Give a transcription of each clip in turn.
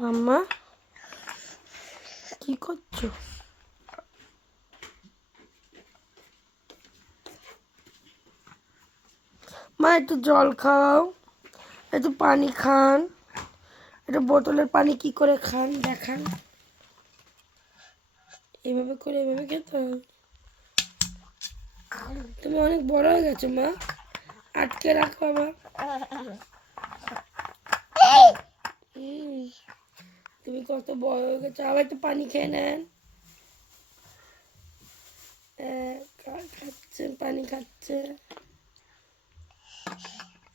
মাম্মা কি করছো? মা একটু জল খাও, একটু পানি খান, একটু বোতলের পানি কি করে খান দেখান। এভাবে করে এভাবে খেতে হয়। তুমি অনেক বড় হয়ে গেছো মা, আটকে রাখো আবার। তুমি কত বড় হয়ে গেছো, আবার একটু পানি খেয়ে নেন। খাচ্ছে, পানি খাচ্ছে।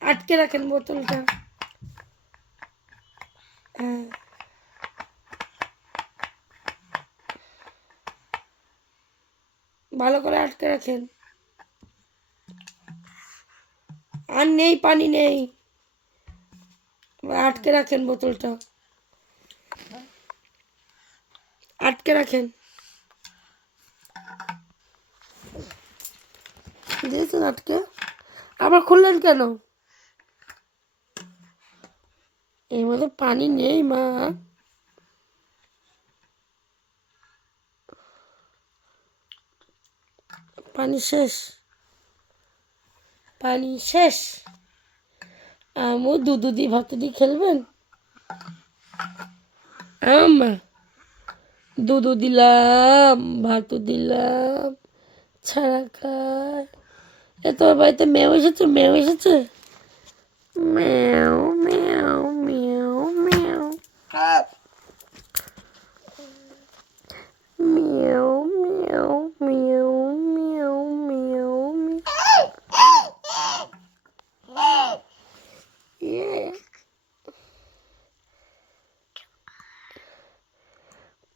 আটকে রাখেন বোতলটা। হ্যাঁ, ভালো করে আটকে রাখেন। আর নেই, পানি নেই, আটকে রাখেন বোতলটা, আটকে রাখেন। দিয়েছেন আটকে, আবার খুললেন কেন? এর মধ্যে পানি নেই মা। পানি শেষ, পানি শেষ। আমু দুধ দিয়ে ভাত দিয়ে খেলবেন? মা দুধ দিলাম, ভাত দিলাম, ছাড়া খায়। এ তোর বাড়িতে মেয়ে এসেছে, মেয়ে এসেছে। Meow meow meow meow meow meow meow meow meow meow.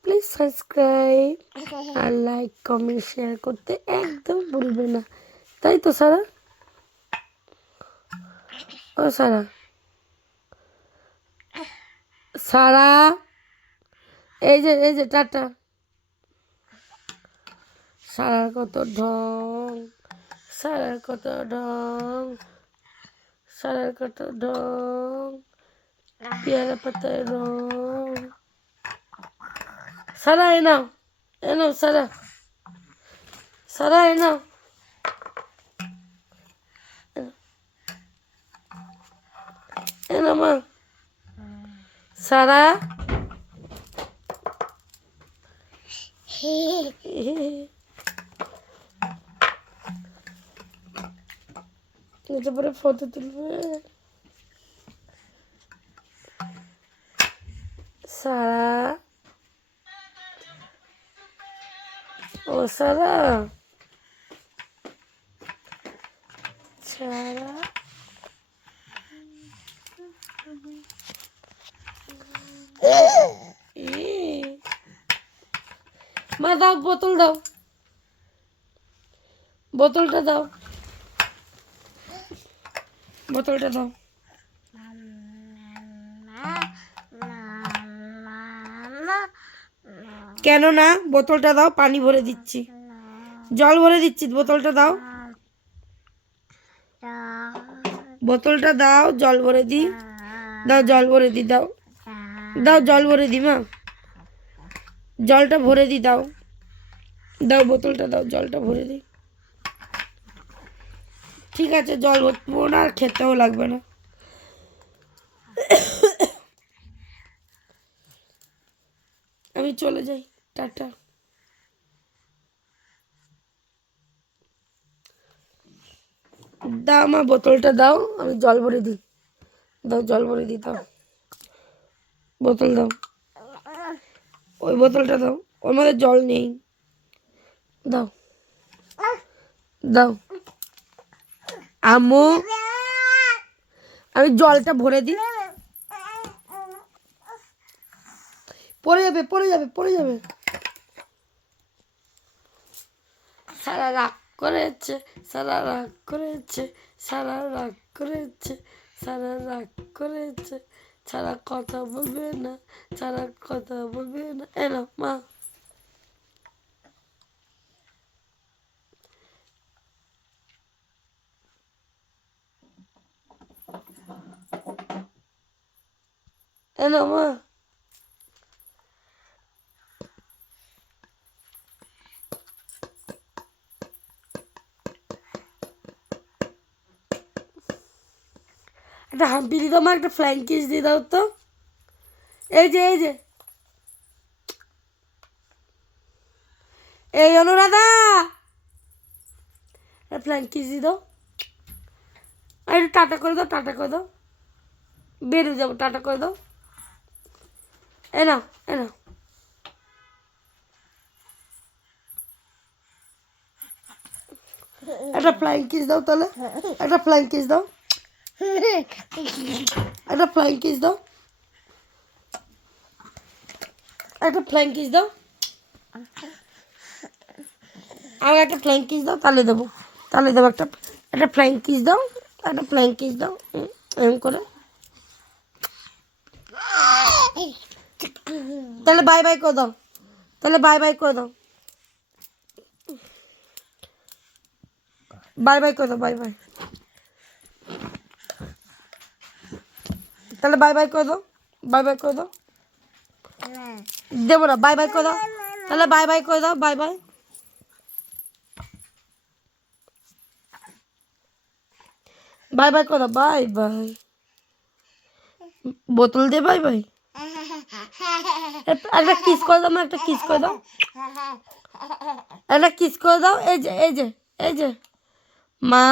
Please subscribe আর লাইক কমেন্ট শেয়ার করতে একদম ভুলবে না, তাই তো সারা? ও সারা, সারা এই যে টাটা। সারার কত ঢং, সারার কত ঢং, সারার কত ঢং, পেয়ারা পাতায় রং। সারা এনাও, এনাও সারা, সারা এনাও, এনাও মা। সারা এটা পরে ফটো তুলবে। সারা, ও সারা, সারা মা দাও, বোতল দাও, বোতলটা দাও, বোতলটা দাও। কেন না? বোতলটা দাও, পানি ভরে দিচ্ছি, জল ভরে দিচ্ছি, বোতলটা দাও, বোতলটা দাও, জল ভরে দি, দাও জল ভরে দি, দাও দাও জল ভরে দি মা, জলটা ভরে দি, দাও দাও, বোতলটা দাও, জলটা ভরে দি। ঠিক আছে, জল ভরবো না, আর খেতেও লাগবে না। আমি চলে যাই, টাটা। দাও মা, বোতলটা দাও, আমি জল ভরে দিই, দাও জল ভরে দিই, দাও বোতল দাও, ওই বোতলটা দাও, ওর মধ্যে জল নেই, দাও দাও। আম্মু, আমি জলটা ভরে দিই, পড়ে যাবে পড়ে যাবে পড়ে যাবে। সারা রাগ করেছে, সারা রাগ করেছে, সারা রাগ করেছে, সারা রাগ করেছে, সারা কথা বলবে না, সারা কথা বলবে না। এলো মা, এ না মা একটা হাম্পি দিয়ে দাও মা, একটা ফ্লাইং কিস দিয়ে দাও তো। এই যে এই অনুরাধা, ফ্লাইং কিস দিয়ে দাও। আর একটু টাটা করে দাও, টাটা করে দাও, বেরিয়ে যাবো, টাটা করে দাও। এ নাও একটা ফ্লাইং কিস দাও তাহলে, একটা ফ্লাইং কিস দাও, একটা ফ্লাইং কিস দাও, একটা ফ্লাইং কিস দাও, আর একটা ফ্লাইং কিস দাও, তাহলে দেবো একটা ফ্লাইং কিস দাও, একটা ফ্লাইং কিস দাও, এরকম করে। তাহলে বাই বাই করে দাও, বাই বাই করে দাও, বাই বাই করে দাও, বাই বাই। তাহলে বাই বাই করে দাও, দেবো না, বাই বাই করে দাও, তাহলে বাই বাই করে দাও, বাই বাই। বাই বাই করে দাও, বাই বাই। বোতল দিয়ে বাই বাই। একটা কিস করে দাও, একটা কিস করে দাও, একটা কিস করে দাও। এই যে মা,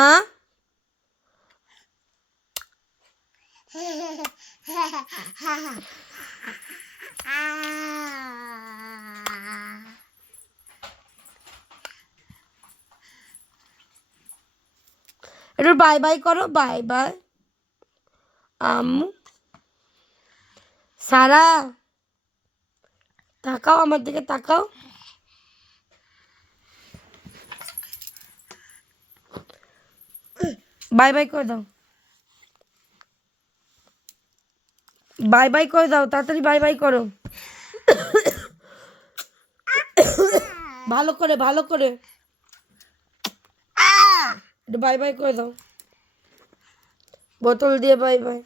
একটু বাই বাই করো, বাই বাই। আম্মু সারা, তাকাও আমার দিকে, তাকাও। বাই বাই করে দাও, বাই বাই করে দাও, তাড়াতাড়ি বাই বাই করো, ভালো করে বাই বাই করে দাও, বোতল দিয়ে বাই বাই।